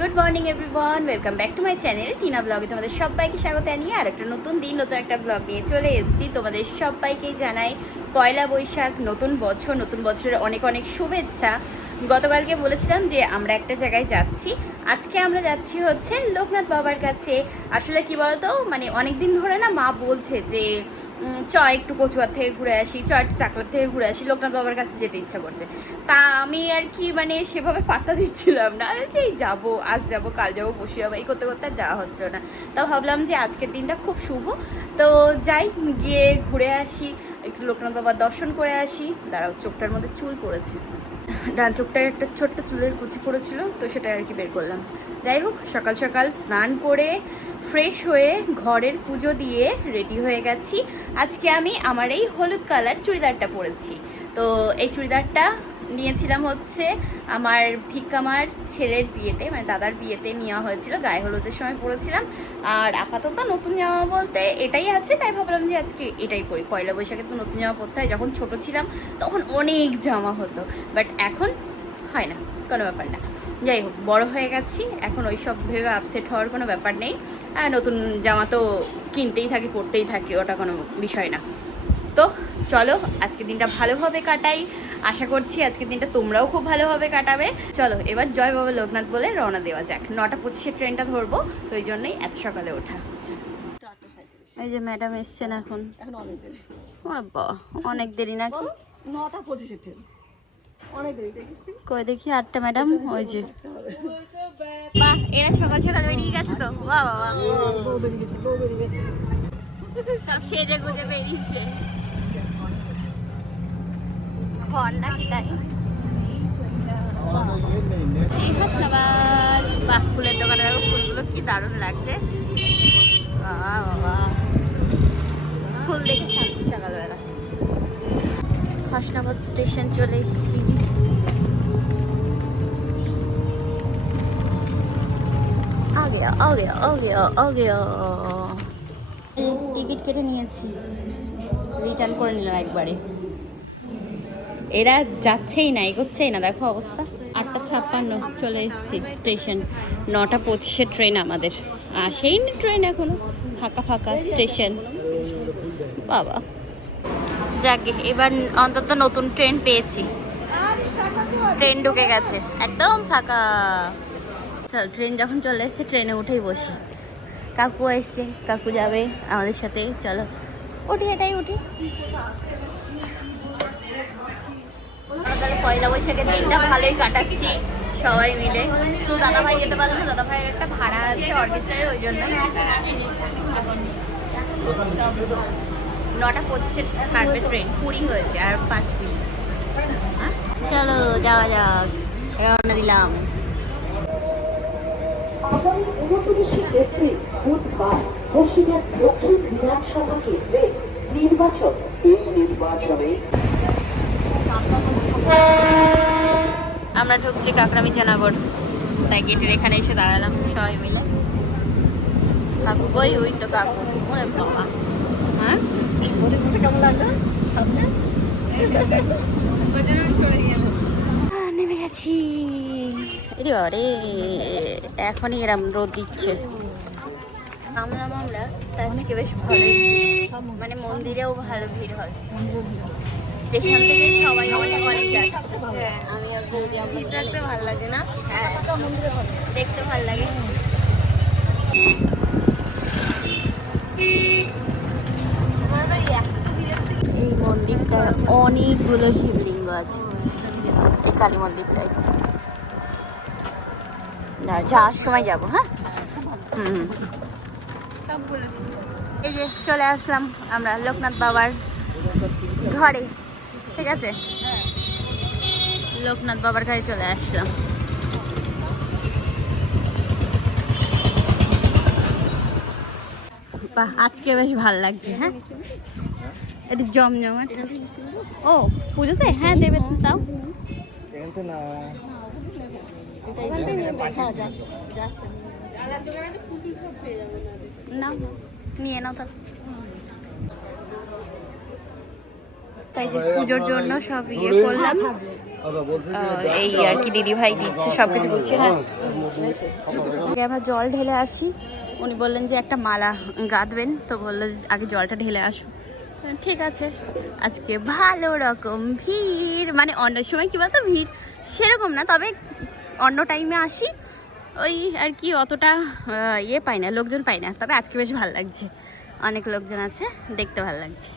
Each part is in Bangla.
Good morning everyone, welcome back to my channel Tina ব্লগে তোমাদের সবাইকে স্বাগত জানিয়ে আর একটা নতুন দিন নতুন একটা ব্লগ নিয়ে চলে এসেছি। তোমাদের সবাইকেই জানাই পয়লা বৈশাখ, নতুন বছর, নতুন বছরের অনেক অনেক শুভেচ্ছা। গতকালকে বলেছিলাম যে আমরা একটা জায়গায় যাচ্ছি, আজকে আমরা যাচ্ছি হচ্ছে লোকনাথ বাবার কাছে। আসলে কি বলতো, মানে অনেক দিন ধরে না মা বলছে যে চ একটু কচুয়ার থেকে ঘুরে আসি, চ একটু চাকলার থেকে ঘুরে আসি, লোকনাথ বাবার কাছে যেতে ইচ্ছা করছে। তা আমি আর কি মানে সেভাবে পাত্তা দিচ্ছিলাম না যে এই যাবো, আজ যাবো, কাল যাবো, বসে যাবো, এই করতে করতে আর যাওয়া হচ্ছিল না। তা ভাবলাম যে আজকের দিনটা খুব শুভ, তো যাই, গিয়ে ঘুরে আসি, একটু লোকনাথ বাবার দর্শন করে আসি। দাঁড়াও, চোখটার মধ্যে চুল পড়েছে, ডান চোখটায় একটা ছোট্ট চুলের কুচি পড়েছিল, তো সেটা আর কি বের করলাম। যাই হোক, সকাল সকাল স্নান করে ফ্রেশ হয়ে ঘরের পুজো দিয়ে রেডি হয়ে গেছি। আজকে আমি আমার এই হলুদ কালার চুড়িদারটা পরেছি। তো এই চুড়িদারটা নিয়েছিলাম হচ্ছে আমার ভিক্ষামার ছেলের বিয়েতে, মানে দাদার বিয়েতে নেওয়া হয়েছিল, গায়ে হলুদের সময় পরেছিলাম। আর আপাতত নতুন জামা বলতে এটাই আছে, তাই ভাবলাম যে আজকে এটাই পরি। পয়লা বৈশাখে তো নতুন জামা পরতে হয়, যখন ছোট ছিলাম তখন অনেক জামা হতো, বাট এখন হয় না, কোনো ব্যাপার না। যাই হোক, বড় হয়ে গেছি, এখন ওই সব ভেবে আপসেট হওয়ার কোনো ব্যাপার নেই। আর নতুন জামা তো কিনতেই থাকি, পরতেই থাকি, ওটা কোনো বিষয় না। তো চলো আজকের দিনটা ভালোভাবে কাটাই, আশা করছি আজকের দিনটা তোমরাও খুব ভালোভাবে কাটাবে। চলো এবার জয় বাবা লোকনাথ বলে রওনা দেওয়া যাক। 9:25 ট্রেনটা ধরবো, তো ওই জন্যই এত সকালে ওঠা। এই যে ম্যাডাম এসছেন এখন, অনেক দেরি, অনেক দেরি নাকি? 9:25 ট্রেন, অনেক দেরি দেখিস। কই দেখি 8টা ম্যাডাম, ওই যে। বাহ, এরা সকাল সকাল বেরিয়ে গেছে তো, বাহ বাবা, বউ বেরিয়ে গেছে। সব সেজে গুজে বেরিয়েছে। ঘর নাকি তাই? হাসনাবাদ, বাহ, ফুলের দোকানে দেখো, ফুলগুলো কি দারুণ লাগছে। বাহ বাবা, ফুল দেখে শান্তি সকালবেলা। হাসনাবাদ স্টেশন চলে এসেছি। টিকিট কেটে নিয়েছি, রিটার্ন করে নিলাম একবারে। এরা যাচ্ছেই না, এগোচ্ছেই না, দেখো অবস্থা। 8:56 চলে এসেছি স্টেশন। 9:25 ট্রেন আমাদের, আসেই নি ট্রেন এখনো, ফাঁকা ফাঁকা স্টেশন। বাবা, যাকে এবার অন্তত নতুন ট্রেন পেয়েছি, ট্রেন ঢুকে গেছে, একদম ফাঁকা। চল, ট্রেন যখন চলে এসছে ট্রেনে উঠেই বসি। কাকু এসছে, কাকু যাবে আমাদের সাথে, চলো উঠি, এটাই উঠি। তাহলে পয়লা বৈশাখের দিনটা ভালোই কাটাচ্ছি সবাই মিলে। শুধু দাদা ভাই যেতে পারলো না, দাদা ভাইয়ের একটা ভাড়া আছে অর্কেস্ট্রারের, ওই জন্য। 9:25 ছাড়বে ট্রেন, 20 হয়েছে, আর 5 মিনিট। চলো যাওয়া যাক, রওনা দিলাম। আগামী 29 এপ্রিল বুধবার বসিরহাট দক্ষিণ বিধানসভা কেন্দ্রে নির্বাচন। এই নির্বাচনে আমরা ঢুকছি কাকরামি জানাগর, তাই গেটের এখানে এসে দাঁড়ালাম সবাই মিলে। কাকু বই, ওই তো কাকু। ওরে বাবা, হ্যাঁ কেমন লাগলো সামনে? নেমে গেছি। এরে বাবা রে, এখনই এরম রোদ দিচ্ছে। নামলাম আমরা, তা আজকে বেশ ভালোই, মানে মন্দিরেও ভালো ভিড় হচ্ছে। স্টেশন থেকে সবাই অনেক অনেক যাচ্ছে। আমি আর বৌদি, আমরা দেখতে ভালো লাগে না? হ্যাঁ, দেখতে ভালো লাগে। এই মন্দিরটা অনেকগুলো শিবলিঙ্গ আছে, এই কালী মন্দিরটায়। না, যাওয়ার সময় যাবো। হ্যাঁ, এই যে চলে আসলাম আমরা লোকনাথ বাবার ঘরে, ঠিক আছে? লোকনাথ বাবার কাছে চলে আসলাম। বাহ, আজকে বেশ ভালো লাগছে। হ্যাঁ, এটা জমজমাট। ও, পুজোতে? হ্যাঁ, দেবে, তাও না, নিয়ে নাও তাহলে। তাই যে পুজোর জন্য সব ইয়ে করলাম। এই আর কি দিদি ভাই দিচ্ছে সব কিছু গুছিয়ে। হ্যাঁ, আগে আমরা জল ঢেলে আসি। উনি বললেন যে একটা মালা গাঁথবেন, তো বললো যে আগে জলটা ঢেলে আসো। ঠিক আছে। আজকে ভালো রকম ভিড়, মানে অন্য সময় কী বলতো ভিড় সেরকম না, তবে অন্য টাইমে আসি ওই আর কি অতটা ইয়ে পাই না, লোকজন পাই না। তবে আজকে বেশ ভালো লাগছে, অনেক লোকজন আছে, দেখতে ভালো লাগছে।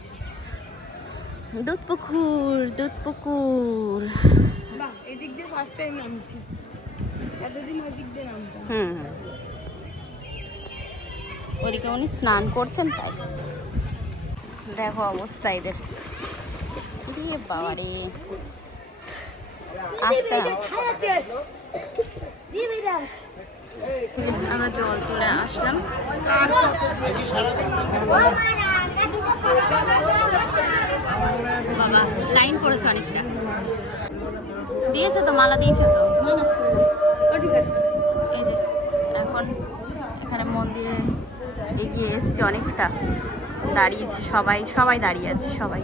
দুধ পুকুর, দুধ পুকুর। বাহ, এদিক দিয়ে ফার্স্ট টাইম নামছি, এতদিন ওই দিক দিয়ে নামতাম। ওদিকে উনি স্নান করছেন, তাই দেখো অবস্থা এদের। ইরে বাবা রে, আস্তে আমরা জল তুলে আসলাম। বাবা লাইন পড়েছে অনেকটা। দিয়েছে তো, মালা দিয়েছে তো। ঠিক আছে। এই যে এখন এখানে মন্দিরে এগিয়ে এসছে অনেকটা, দাঁড়িয়েছে সবাই, সবাই দাঁড়িয়ে আছে সবাই।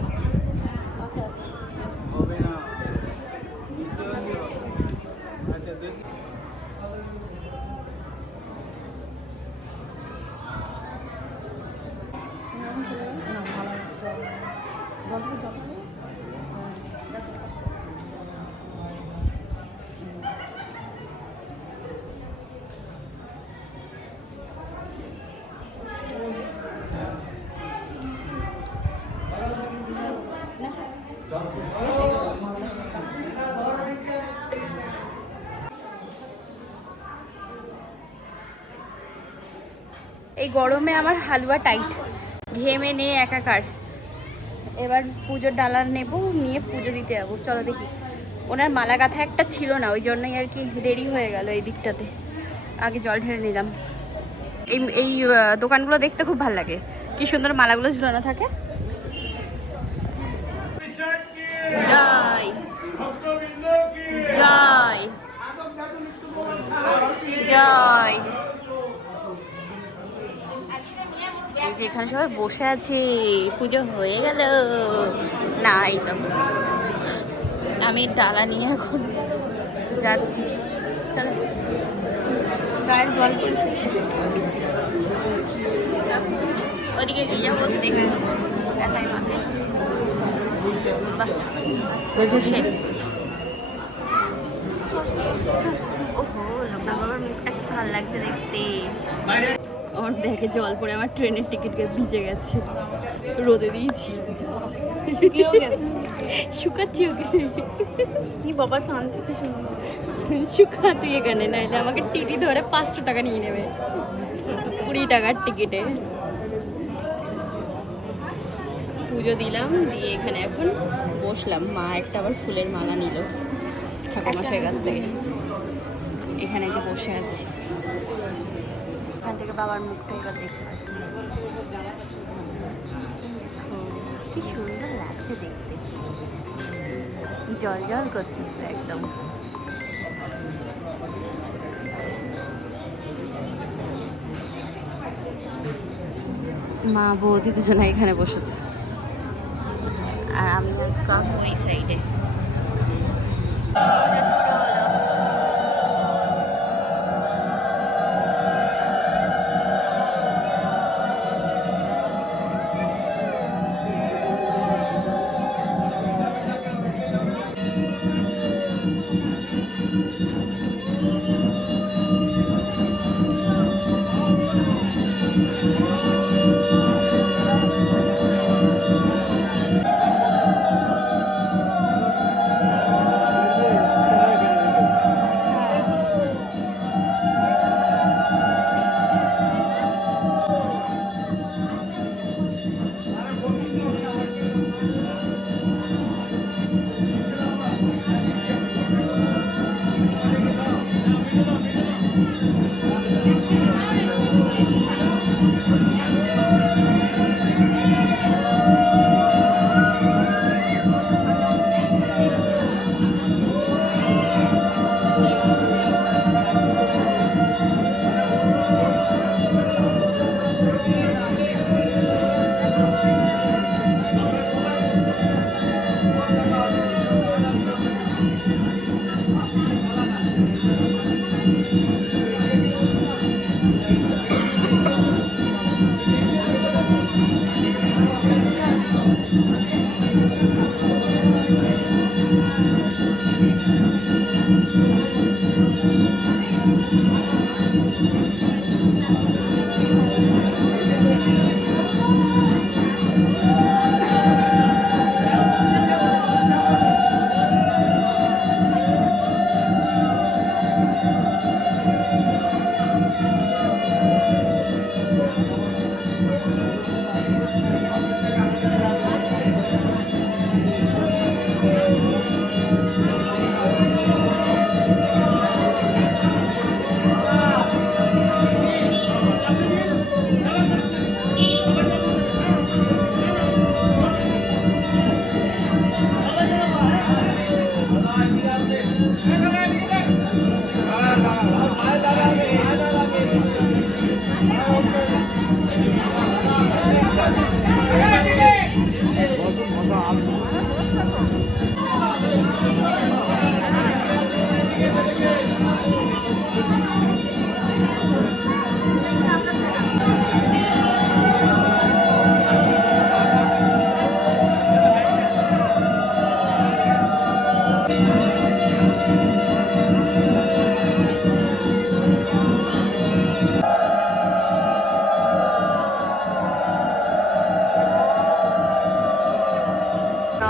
এই গরমে আমার হালুয়া টাইট, ঘেমে নিয়ে একাকার। এবার পুজোর ডালা নেব, নিয়ে পুজো দিতে যাবো। চলো দেখি। ওনার মালা গাঁথা একটা ছিল না, ওই জন্যই আর কি দেরি হয়ে গেল এই দিকটাতে। আগে জল ঢেলে নিলাম। এই এই দোকানগুলো দেখতে খুব ভালো লাগে, কি সুন্দর মালাগুলো ঝুলানো থাকে। জয় জয় জয়। এই যে এখানে সবাই বসে আছে, পুজো হয়ে গেল না? এই তো আমি ডালা নিয়ে এখন যাচ্ছি। চলো, গায়ে জল পড়ছে। ওদিকে গিয়ে যাবো, দেখে দেখাই মাকে। বাহ, বসে। ওহো, লোকনাথ বাবার মুখটা কি ভালো লাগছে দেখতে। আমার ব্যাগে জল পড়ে আমার ট্রেনের টিকিট ভিজে গেছে, রোদে দিয়েছি। শুকাচ্ছি ওকে। কি বাবা টানছে, কি সুন্দর। শুকা তুই এখানে, নাইলে আমাকে টিটি ধরে 500 টাকা নিয়ে নেবে, 20 টাকার টিকিটে। পুজো দিলাম, দিয়ে এখানে এখন বসলাম। মা একটা আবার ফুলের মালা নিল ঠাকুরমশাইয়ের কাছ থেকে। এখানে যে বসে আছি, এখান থেকে বাবার মুখটা এবার দেখতে পাচ্ছি। কি সুন্দর লাগছে দেখতে, জল জল করছে একদম। মা বৌদি দুজনে এখানে বসেছে, আর আমি আর কাকু এই সাইডে।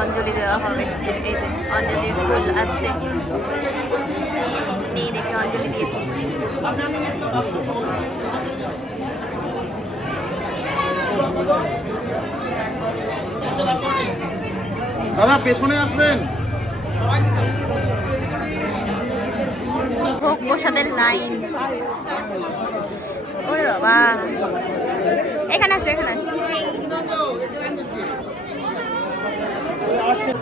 অঞ্জলি দেওয়া হবে। এই যে অঞ্জলির ফুল আসছে, নিয়ে দেখে অঞ্জলি দিয়ে দিই। দাদা পেছনে আসবেন। ভোগ প্রসাদের লাইন। ওরে বাবা, এখানে আসো, এখানে আসো।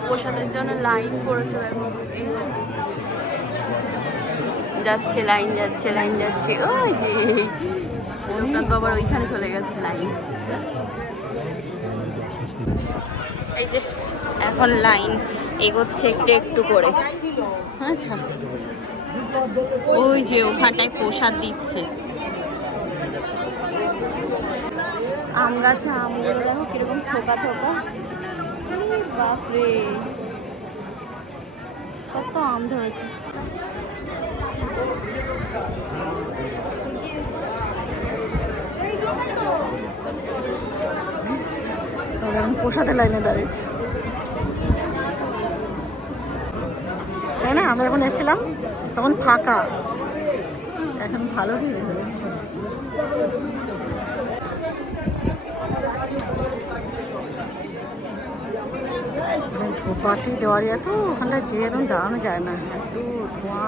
প্রসাদের জন্য লাইন পড়েছে, দেখো এই যে যাচ্ছে লাইন, যাচ্ছে লাইন, যাচ্ছে। ওই যে লোকনাথ বাবার ওইখানে চলে গেছে লাইন। এই যে এখন লাইন এগোচ্ছে একটু একটু করে। আচ্ছা, ওই যে ওখানটায় প্রসাদ দিচ্ছে। আম গাছে আমগুলো দেখো কিরকম থোকা থোকা। বাপরে, কত আম ধরেছে। প্রসাদের লাইনে দাঁড়িয়েছি, তাই না? আমরা যখন এসেছিলাম তখন ফাঁকা, এখন ভালো ভিড় হয়েছে। ধোপাটি দেওয়ারি এত, ওখানটা যেয়ে একদম দাঁড়ানো যায় না, এত ধোঁয়া।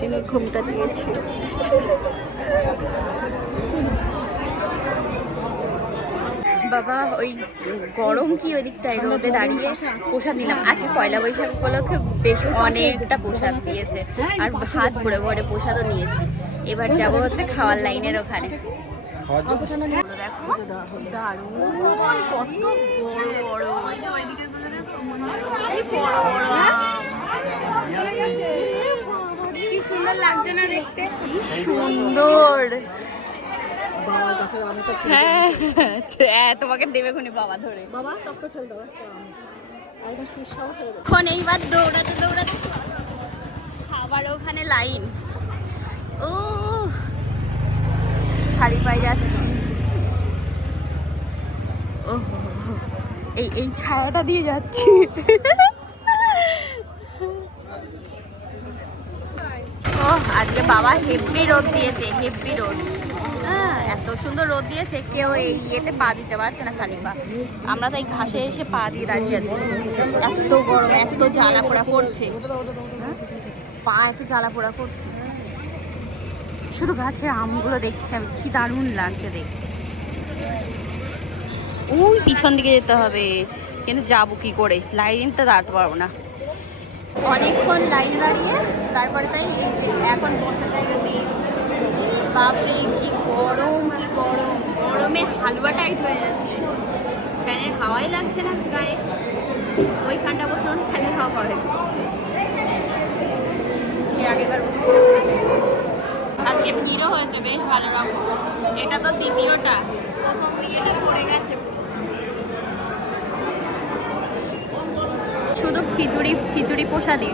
তিনি ঘুমটা দিয়েছি। বাবা ওই গরম কি ওই দিকটায় রোদে দাঁড়িয়ে প্রসাদ নিলাম। আজকে পয়লা বৈশাখ উপলক্ষে বেশ অনেকটা প্রসাদ দিয়েছে, আর হাত ভরে ভরে প্রসাদও নিয়েছি। এবার যাবো হচ্ছে খাওয়ার লাইনের ওখানে। দেখো দারুণ, কত বড় বড়, কি সুন্দর লাগছে না দেখতে, কি সুন্দর। হ্যাঁ, তোমাকে দেবে খুনি বাবা ধরে। বাবা টপটা ফেল দাও, একদম শীর্ষাও ফেল দাও। এখন এইবার দৌড়াতে দৌড়াতে আবার ওখানে লাইন। ও খালি পায়ে যাচ্ছি। ও এই ছায়াটা দিয়ে যাচ্ছি। ও আজকে বাবা হেব্বি রোদ দিয়েছে, হেব্বি রোদ। হ্যাঁ, এত সুন্দর রোদ দিয়েছে, কেউ এই ইয়েতে পা দিতে পারছে না, খালি পা। আমরা তো এই ঘাসে এসে পা দিয়ে দাঁড়িয়ে আছি। এত গরম, এত জ্বালা পোড়া করছে, পা এত জ্বালা পোড়া করছে। শুধু গাছের আমগুলো দেখছি আমি, কি দারুণ লাগছে দেখতে। ওই পিছন দিকে যেতে হবে, কিন্তু যাবো কি করে, লাইনটা দাঁড়াতে পারবো না। অনেকক্ষণ লাইনে দাঁড়িয়ে তারপরে তাই এই যে এখন বসার জায়গা পেয়েছি। বাপরে কি গরম, কি গরম, গরমে হালুয়া টাইট হয়ে যাচ্ছে, ফ্যানের হাওয়াই লাগছে না গায়ে। ওইখানটা বসুন, ফ্যানের হাওয়া পাবে। সে আগেরবার বসছিলাম। ভিড়ও হয়েছে বেশ ভালো রকম। এটা তো দ্বিতীয়টা, প্রথম ইয়েটা পড়ে গেছে। শুধু খিচুড়ি প্রসাদই,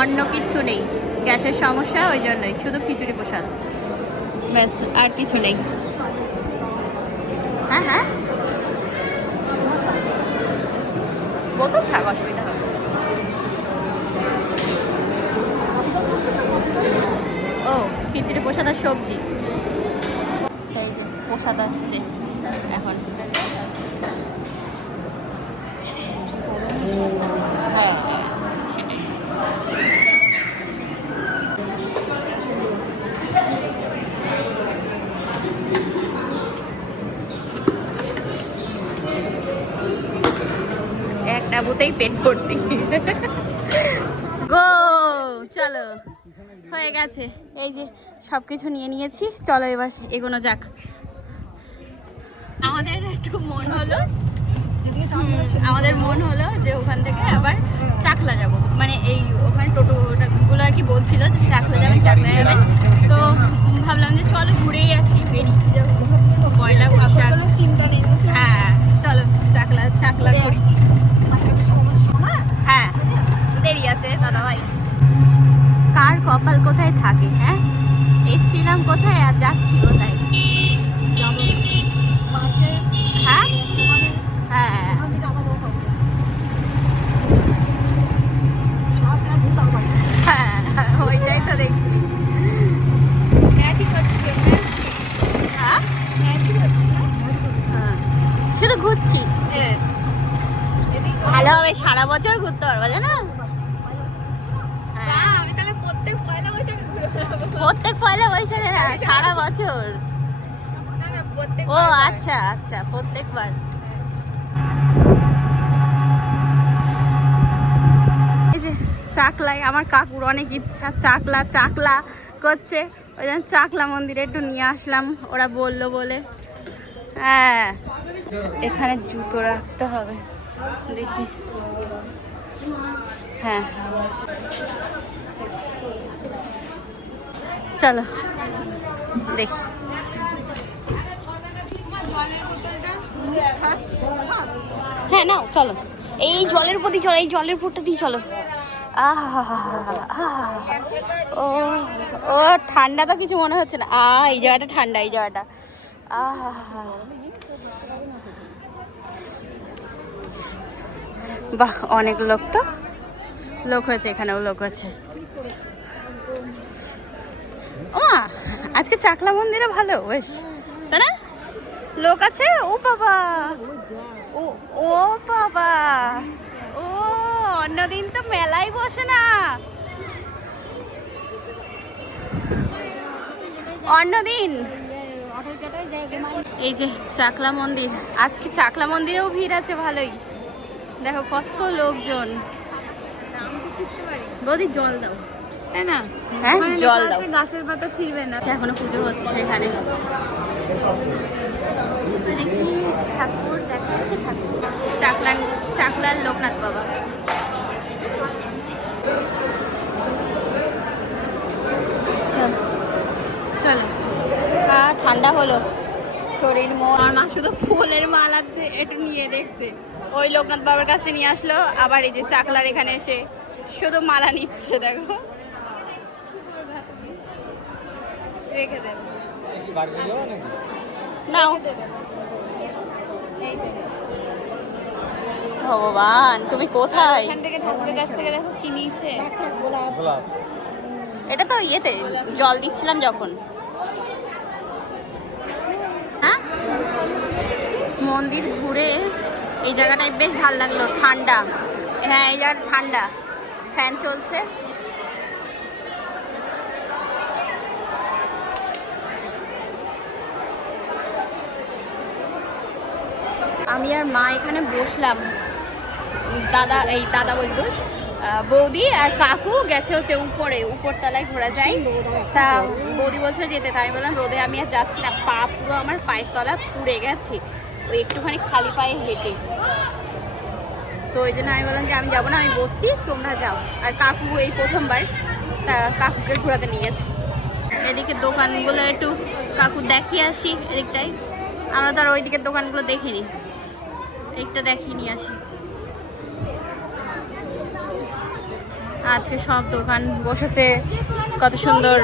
অন্য কিচ্ছু নেই। গ্যাসের সমস্যা, ওই জন্যই শুধু খিচুড়ি প্রসাদ, ব্যাস, আর কিছু নেই। হ্যাঁ হ্যাঁ, বোতল থাক, অসুবিধা হবে। ও খিচুড়ি প্রসাদ আর সবজি। এই যে প্রসাদ আসছে এখন। হ্যাঁ সেটাই। একটা বুতেই পেট ভর্তি। গো চলো, হয়ে গেছে। এই যে সব কিছু নিয়ে নিয়েছি, চলো এবার এগোনো যাক। আমাদের একটু মন হলো যে ওখান থেকে আবার চাকলা যাব, মানে এই ওখানে টোটোগুলো আর কি বলছিল যে চাকলা যাবেন। তো ভাবলাম যে চলো ঘুরেই আসি, বেরিয়েছি যাবো পয়লা বৈশাখ। হ্যাঁ চলো চাকলা করি। হ্যাঁ দেরি আছে দাদা ভাই। কার কপাল কোথায় থাকে, হ্যাঁ এসছিলাম কোথায় আর যাচ্ছি কোথায়। হ্যাঁ হ্যাঁ হ্যাঁ, ওইটাই তো দেখছি। হ্যাঁ? শুধু ঘুরছি, ভালো হবে, সারা বছর ঘুরতে পারবো জানো। প্রত্যেক পয়লা বৈশাখে না, সারা বছর। ও আচ্ছা আচ্ছা, প্রত্যেকবার। এই যে চাকলায় আমার কাকুর অনেক ইচ্ছা চাকলা করছে, ওই জন্য চাকলা মন্দিরে একটু নিয়ে আসলাম, ওরা বললো বলে। হ্যাঁ এখানে জুতো রাখতে হবে, দেখি। হ্যাঁ চলো দেখি। হ্যাঁ নাও চলো, এই জলের প্রতি চলো, এই জলের ফুটটা দিয়ে চলো। ও ও ঠান্ডা তো কিছু মনে হচ্ছে না। এই জায়গাটা ঠান্ডা, এই জায়গাটা। বাহ, অনেক লোক হয়েছে, এখানেও লোক আছে। ও আজকে চাকলা মন্দিরে ভালো বেশ, তাই না? লোক আছে। ও বাবা, ও বাবা, ও অন্যদিন তো মেলাই বসে না, অন্যদিন। এই যে চাকলা মন্দির, আজকে চাকলা মন্দিরেও ভিড় আছে ভালোই। দেখো কত লোকজন। বৌদি জল দাও, তাই না? হ্যাঁ জল দাও, গাছের পাতা ছিঁড়বে না। এখনো পুজো হচ্ছে এখানে। দেখি ঠাকুর দেখা যাচ্ছে, ঠাকুর চাকলার লোকনাথ বাবা। চলো ঠান্ডা হলো শরীর মন। আমার মা শুধু ফুলের মালা একটু নিয়ে দেখছে, ওই লোকনাথ বাবার কাছে নিয়ে আসলো, আবার এই যে চাকলার এখানে এসে শুধু মালা নিচ্ছে। দেখো রেখে দেবে, নাও। ভগবান তুমি কোথায়? এখান থেকে ঠাকুরের কাছ থেকে দেখো কি নিয়েছে। এটা তো ইয়েতে জল দিচ্ছিলাম যখন। হ্যাঁ মন্দির ঘুরে এই জায়গাটায় বেশ ভালো লাগলো, ঠান্ডা। হ্যাঁ এই জায়গাটা ঠান্ডা, ফ্যান চলছে। আমি আর মা এখানে বসলাম, দাদা বলবো, বৌদি আর কাকু গেছে হচ্ছে উপরতলায় ঘোরা যায়। তা বৌদি বলছে যেতে, তাই বললাম রোদে আমি আর যাচ্ছি না, পা পুরো আমার পায়ের তলা পুড়ে গেছে ওই একটুখানি খালি পায়ে হেঁটে। তো ওই জন্য আমি বললাম যে আমি যাবো না, আমি বসছি, তোমরা যাও। আর কাকু এই প্রথমবার, তা কাকুকে ঘোরাতে নিয়ে গেছে। এদিকে দোকানগুলো একটু কাকু দেখিয়ে আসি এদিকটাই। আমরা তো আর ওই দিকের দোকানগুলো দেখিনি, একটা দেখিয়ে নিয়ে আসি। আজকে সব দোকান বসেছে, কত সুন্দর।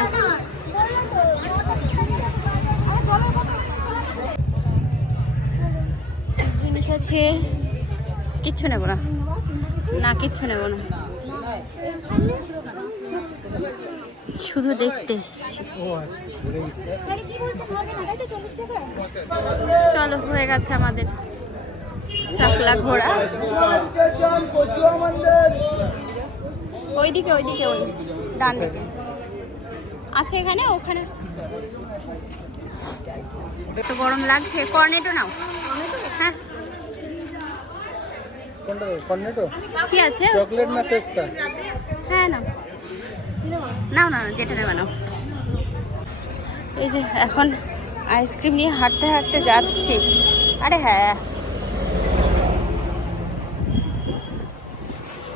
জিনিস আছে, কিচ্ছু নেবো না, না কিচ্ছু নেবো না, শুধু দেখতে এসছি। চলো, হয়ে গেছে আমাদের চাকলা ঘোড়া। ওইদিকে ওইদিকে ওই ডান দিকে আছে, এখানে ওখানে। তো গরম লাগছে, কর্নেটো নাও। হ্যাঁ, কি আছে? চকলেট না পেস্তা? হ্যাঁ নাও নাও না, যেটা নেবে নাও। এই যে এখন আইসক্রিম নিয়ে হাঁটতে হাঁটতে যাচ্ছি। আরে হ্যাঁ,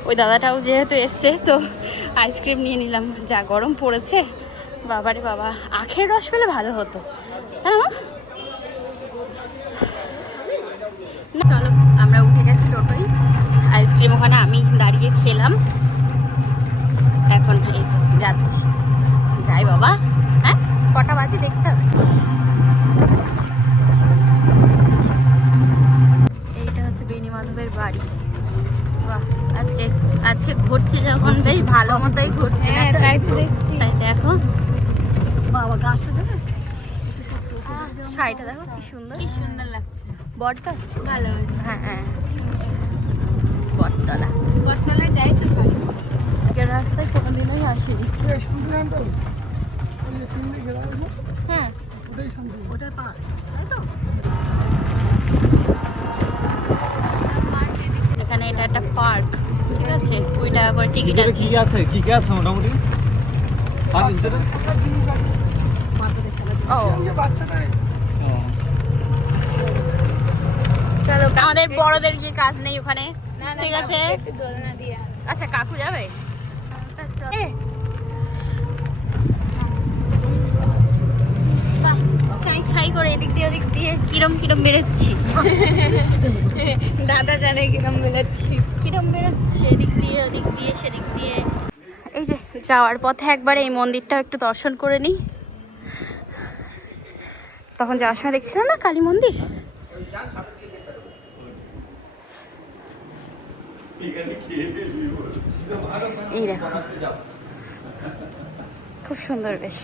ওই দাদাটাও যেহেতু এসছে তো আইসক্রিম নিয়ে নিলাম। যা গরম পড়েছে, বাবারে বাবা, আখের রস পেলে ভালো হতো। হ্যাঁ, চলো আমরা উঠে গেছি টোটোই। আইসক্রিম ওখানে আমি দাঁড়িয়ে খেলাম, এখন এই তো যাচ্ছি। যাই বাবা, হ্যাঁ কটা বাজে দেখতে হবে। এইটা হচ্ছে বেনি মাধবের বাড়ি। বাহ, আজকে আজকে ঘুরছি যখন বেশ ভালো মতোই ঘুরছি। তাই তো দেখছি, তাই দেখো বাবা গাছটা দেবে, শাড়িটা দেখো কি সুন্দর, কি সুন্দর লাগছে। বটগাছ ভালো হয়েছে। হ্যাঁ হ্যাঁ, বটতলা। বটতলায় যাই তো শাড়ি। আগের রাস্তায় কোনোদিনই আসিনি। হ্যাঁ, ওটাই পা, তাই তো। এখানে এটা একটা পার্ক, ঠিক আছে, 20 টাকা করে টিকিট আছে। কি আছে, কি কি আছে মোটামুটি? ও চলো, আমাদের বড়দের গিয়ে কাজ নেই ওখানে, ঠিক আছে। একটু দোলনা দিয়ে আচ্ছা, কাকু যাবে? বাহ, সাই সাই করে এদিক দিয়ে ওদিক দিয়ে কিরম কিরম বেরোচ্ছি। দাদা জানে কিরম বেলাচ্ছি। কিরম বেরোচ্ছে, এদিক দিয়ে ওদিক দিয়ে সেদিক দিয়ে। এই যে যাওয়ার পথে একবার এই মন্দিরটাও একটু দর্শন করে নিই। তখন যাওয়ার সময় দেখছিলাম না কালী মন্দির, এই দেখো খুব সুন্দর বেশ।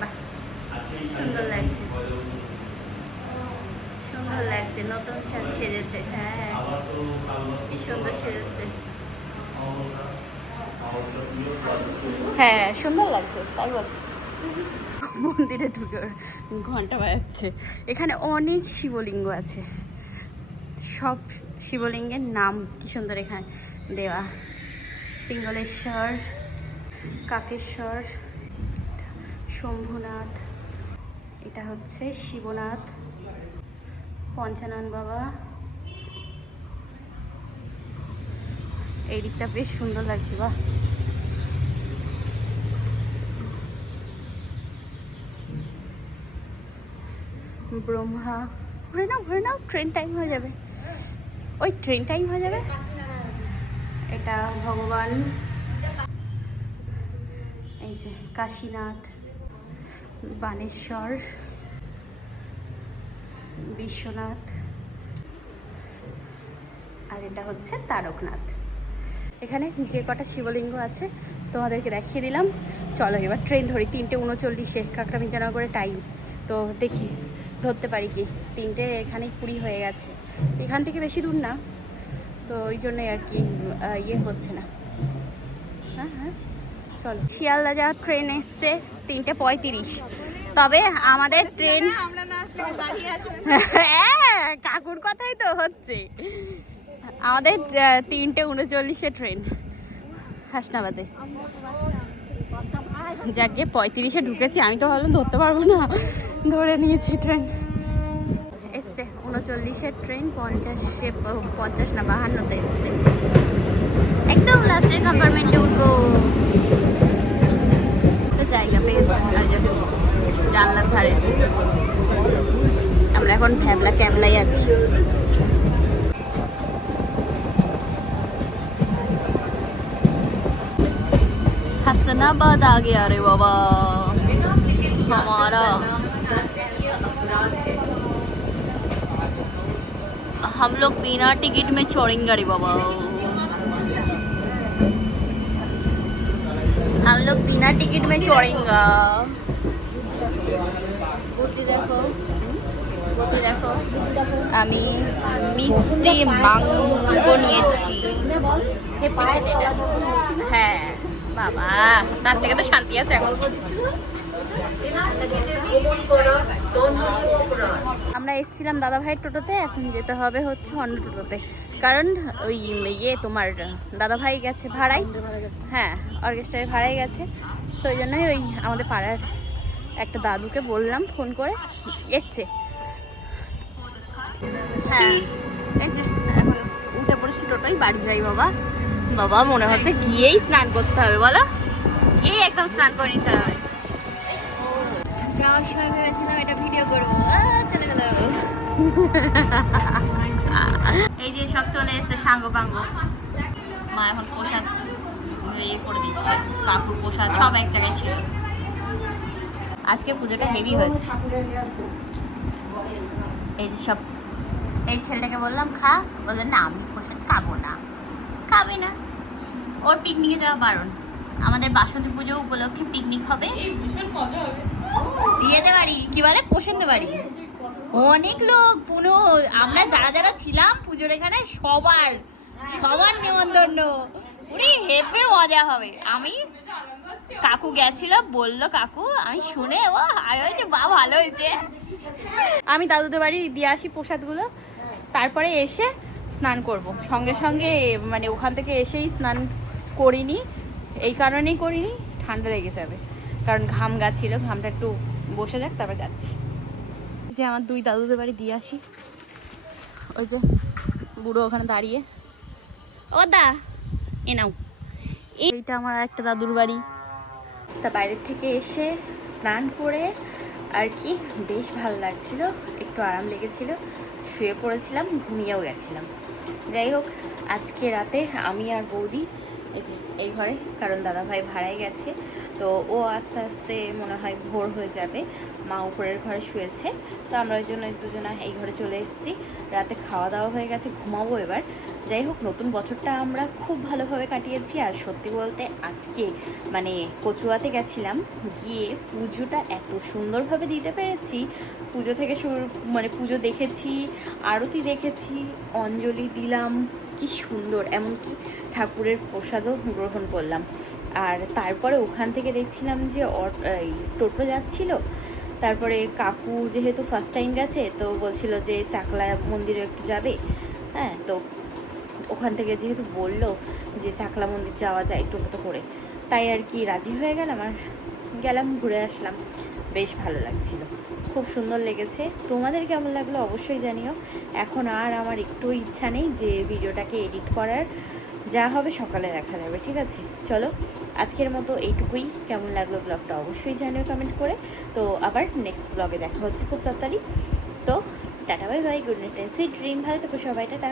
বাহ, সুন্দর লাগছে, সুন্দর লাগছে, নতুন সেজেছে। হ্যাঁ, কি সুন্দর সেজেছে। হ্যাঁ, সুন্দর লাগছে, তাই বলছি। মন্দিরে ঢুকে ঘন্টা বাজাচ্ছে। এখানে অনেক শিবলিঙ্গ আছে, সব শিবলিঙ্গের নাম কি সুন্দর এখানে দেওয়া। পিঙ্গলেশ্বর, কাকেশ্বর, শম্ভুনাথ, এটা হচ্ছে শিবনাথ, পঞ্চানন বাবা। এই দিকটা বেশ সুন্দর লাগছে। বাহ, ব্রহ্মা। ঘুরে নাও ঘুরে নাও, ট্রেন টাইম হয়ে যাবে, ওই ট্রেন টাইম হয়ে যাবে। এটা ভগবান, এই যে কাশীনাথ, বানেশ্বর, বিশ্বনাথ, আর এটা হচ্ছে তারকনাথ। এখানে যে কটা শিবলিঙ্গ আছে তোমাদেরকে দেখিয়ে দিলাম। চলো এবার ট্রেন ধরি, 3:39-এ কাকড়ামিচানগরে টাইম। তো দেখি ধরতে পারি কি। 3টে এখানেই 20 হয়ে গেছে, এখান থেকে বেশি দূর না, তো ওই জন্যই আর কি ইয়ে হচ্ছে না। হ্যাঁ হ্যাঁ, চলো। শিয়ালদা যাওয়ার ট্রেন এসছে 3:35, তবে আমাদের ট্রেন আমরা না আসলে দাঁড়িয়ে আসবে। হ্যাঁ, কাকুর কথাই তো হচ্ছে। আমাদের 3:39-এ ট্রেন হাসনাবাদে। যাকে 35-এ ঢুকেছি, আমি তো ভাবলাম ধরতে পারবো না, ধরে নিয়েছি ট্রেন। এসছে উনচল্লিশের ট্রেন 50 না 52তে এসছে। একদম লাস্টের কম্পার্টমেন্টে উঠবো। জায়গা পেয়েছি জানলার ধারে। আমরা এখন ভ্যাবলা ক্যাবলাই আছি। हसनाबाद आ गया रे बाबा हमारा। हम लोग बिना टिकट में चढ़ेंगे रे बाबा। हम लोग बिना टिकट में चढ़ेंगे। बुद्धि देखो বুদ্ধি দেখো। আমি মিষ্টি মাংস নিয়েছি। হ্যাঁ বাবা, তার থেকে তো শান্তি আছে এখন। আমরা এসেছিলাম দাদা ভাইয়ের টোটোতে, এখন যেতে হবে হচ্ছে অন্য টোটোতে। কারণ ওই তোমার দাদা ভাই গেছে ভাড়াই, হ্যাঁ অর্কেস্ট্রায় ভাড়াই গেছে। তো ওই জন্যই ওই আমাদের পাড়ার একটা দাদুকে বললাম ফোন করে, এসছে। হ্যাঁ এই যে এখন উঠে পড়েছি টোটোই, বাড়ি যাই বাবা। বাবা মনে হচ্ছে গিয়েই স্নান করতে হবে, বলো গিয়েই একদম স্নান করে নিতে হবে। যাওয়ার সময় ভেবেছিলাম এটা ভিডিও করবো, চলে গেল। এই যে সব চলে এসছে সাঙ্গ পাঙ্গ। মা এখন প্রসাদ ইয়ে করে দিচ্ছে, কাকুর প্রসাদ সব এক জায়গায় ছিল। আজকে পুজোটা হেভি হয়েছে। এই যে সব, এই ছেলেটাকে বললাম খা, বললেন না আমি প্রসাদ খাবো না। খাবে না, ওর পিকনিকে যাওয়া বারণ। আমাদের বাসন্তী পুজো উপলক্ষে পিকনিক হবে, ইয়েতে বাড়ি কি বলে প্রসন্তে বাড়ি। অনেক লোক পুরো, আমরা যারা যারা ছিলাম পুজোর এখানে সবার নেমন্তন্ন। পুরি হেভি মজা হবে। আমি কাকু গেছিল, বললো কাকু, আমি শুনে ও হয়েছে বা ভালো হয়েছে। আমি দাদুদের বাড়ি দিয়ে আসি প্রসাদগুলো, তারপরে এসে স্নান করব। সঙ্গে সঙ্গে মানে ওখান থেকে এসেই স্নান করিনি, এই কারণেই করিনি, ঠান্ডা লেগে যাবে। কারণ ঘাম গাছিল, ঘামটা একটু বসে যাক তারপর যাচ্ছি। যে আমার দুই দাদুদের বাড়ি দিয়ে আসি। ওই যে বুড়ো ওখানে দাঁড়িয়ে, ও দা এ নাও। এইটা আমার একটা দাদুর বাড়ি। তা বাইরের থেকে এসে স্নান করে আর কি বেশ ভালো লাগছিল, একটু আরাম লেগেছিল, শুয়ে পড়েছিলাম, ঘুমিয়েও গেছিলাম। যাই হোক আজকে রাতে আমি আর বৌদি এই যে এই ঘরে, কারণ দাদা ভাই ভাড়ায় গেছে, তো ও আস্তে আস্তে মনে হয় ভোর হয়ে যাবে। মা উপরের ঘরে শুয়েছে, তো আমরা ওই জন্য দুজনা এই ঘরে চলে এসেছি। রাতে খাওয়া দাওয়া হয়ে গেছে, ঘুমাবো এবার। যাই হোক নতুন বছরটা আমরা খুব ভালোভাবে কাটিয়েছি। আর সত্যি বলতে আজকে মানে কচুয়াতে গেছিলাম, গিয়ে পুজোটা এত সুন্দরভাবে দিতে পেরেছি। পুজো থেকে শুরু মানে পুজো দেখেছি, আরতি দেখেছি, অঞ্জলি দিলাম, কি সুন্দর, এমনকি ঠাকুরের প্রসাদও গ্রহণ করলাম। আর তারপরে ওখান থেকে দেখছিলাম যে টোটো যাচ্ছিল, তারপরে কাকু যেহেতু ফার্স্ট টাইম গেছে তো বলছিল যে চাকলা মন্দিরে একটু যাবে। হ্যাঁ, তো ওখান থেকে যেহেতু বললো যে চাকলা মন্দির যাওয়া যায় টোটো করে, তাই আর কি রাজি হয়ে গেলাম আর গেলাম, ঘুরে আসলাম। বেশ ভালো লাগছিল, খুব সুন্দর লেগেছে। তোমাদের কেমন লাগলো অবশ্যই জানিও। এখন আর আমার একটু ইচ্ছা নেই যে ভিডিওটাকে এডিট করার, যা হবে সকালে দেখা যাবে, ঠিক আছে? চলো আজকের মতো এইটুকুই। কেমন লাগলো ব্লগটা অবশ্যই জানিও কমেন্ট করে। তো আবার নেক্সট ব্লগে দেখা হচ্ছে খুব তাড়াতাড়ি। তো tata bye bye, good night, sweet dream, ভালো থেকো সবাই, টাটা।